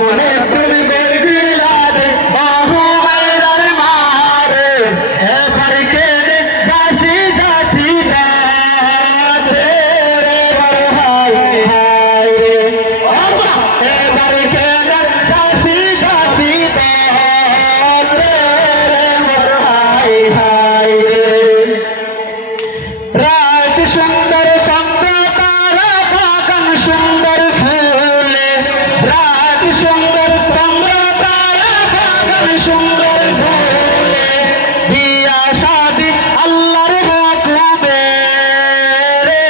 মনে তুমি গঞ্জিলা দে বাহু মেরার মারে এবার কেনে যাসি যাসি দে রে হাই হাই রে এবার কেনে যাসি যাসি দে রে হাই হাই রে রাত সুন্দর সঙ্গ তারা বাগান সুন্দর ফুলে রাত সুন্দর সঙ্গ তারা বাগান সুন্দর ফুলে বিয়া শাদি আল্লাহর হুকুমে রে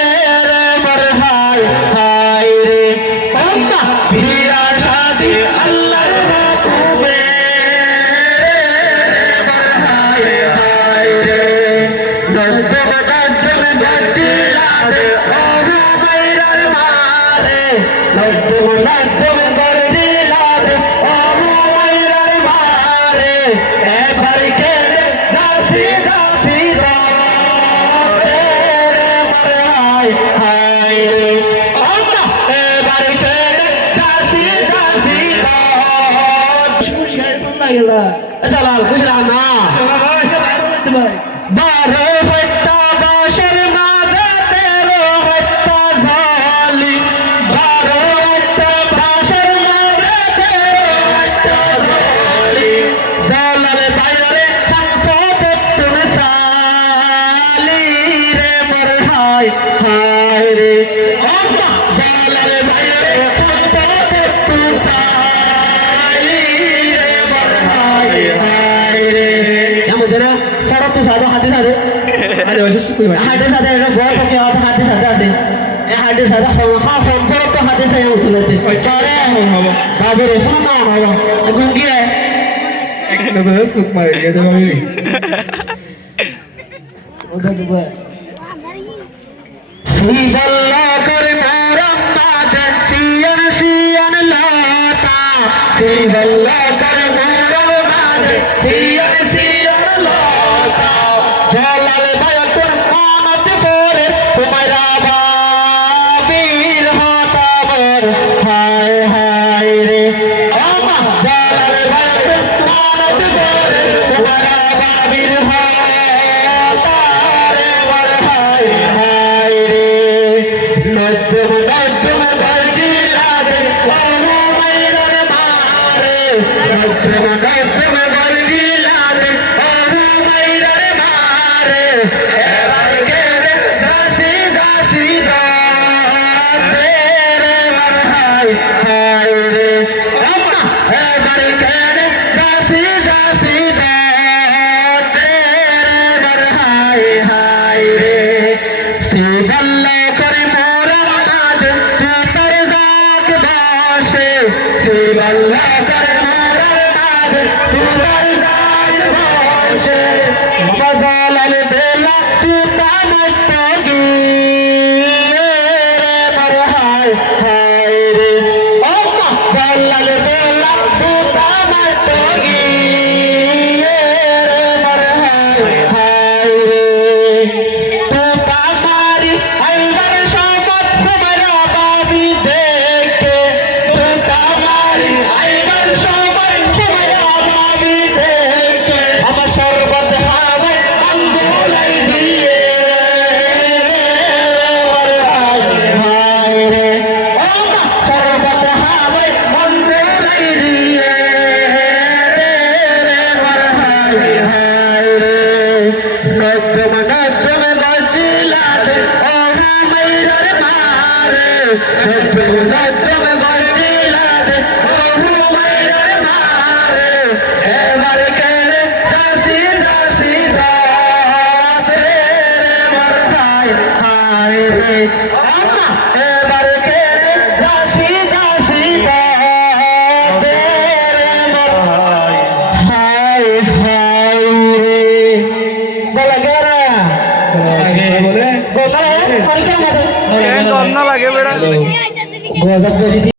রে মর হাই হাই রে বিয়া শাদি আল্লাহর হুকুমে রে রে মর হাই হাই রে দদ্দম দদ্দম গজ্জিলা দে বাহু মেরার মারে দদ্দম দদ্দম গজ্জিলা দে বাহু মেরার মারে এবার কেনে যাসি যাসি রে মর হাই হাই রে এবার কেনে যাসি যাসি জালাল বুঝলাম না বারো হত্যা বাসের মাঝে তেরো হত্যা জালি বারো হত্যা বাসের মাঝে তেরো হত্যা জালি জালাল বাইরে তুমি সালি রে মর হাই হাই রে জালাল বাইরে তুমি সালি রে মর হাই হাই রে আমাদের तो साधो हाथी साधे अरे वैसे कोई बात हाथी साधे ना बहुत क्या होता हाथी साधे आते ये हाथी साधे हम हाँ हम थोड़ा तो हाथी से उठ लेते क्या रे हम हवा बाबू रे सुनो ना हवा घूम गया है एक ना तो सुख मार गया तो बाबू उधर तो बाय सी बल्ला कर मोरा माता सियन सियन लाता सी बल्ला कर मोरा माता सियन सियन लाता জালাল ভাই তোর মানত পরে তোমারা বাবির হতাবর হায় হায় রে আমা জালাল ভাই তোর মানত পরে তোমারা বাবির হতারে বর হায় হায় রে নতুম নতুম গজ্জিলা দে বাহু মেরার মারে নতুম নতুম গজ্জিলা দে বাহু মেরার মারে এবার কেনে যাসি যাসি দে রে মর হাই হাই রে এবার কেনে যাসি যাসি দে রে মর হাই হাই রে সিবাল্লা করে মোরা কাজ তুই তার জাগ বাসে সিবাল্লা করে মোরা কাজ তুই তার জাগ বাসে জালাল দেলা তুই তামত গিয়ে রে মর হাই হাই রে জালাল দেলা তুই তামত গিয়ে রে মর হাই হাই রে তুই তামারি আইবার সমত তোমারা বাবি দেখে তুই তামারি আইবার সমত তোমারা বাবি দেখে আমার সর্বত হাওয়ায় আঙ্গুলাই দিয়ে মর হাই হাই রে সর্বত হাওয়ায় আঙ্গুলাই দিয়ে মর হাই হাই রে নতুম নতুম গজ্জিলা দে বাহু মেরার মারে নতুম নতুম গজ্জিলা দে বাহু মেরার মারে এবার কেনে যাসি যাসি দে মর হাই হাই রে এবার কেনে যাসি যাসি দে মর হাই হাই রে গলা গেরা বলে গলা অনেক মজা লাগে বেড়া গজব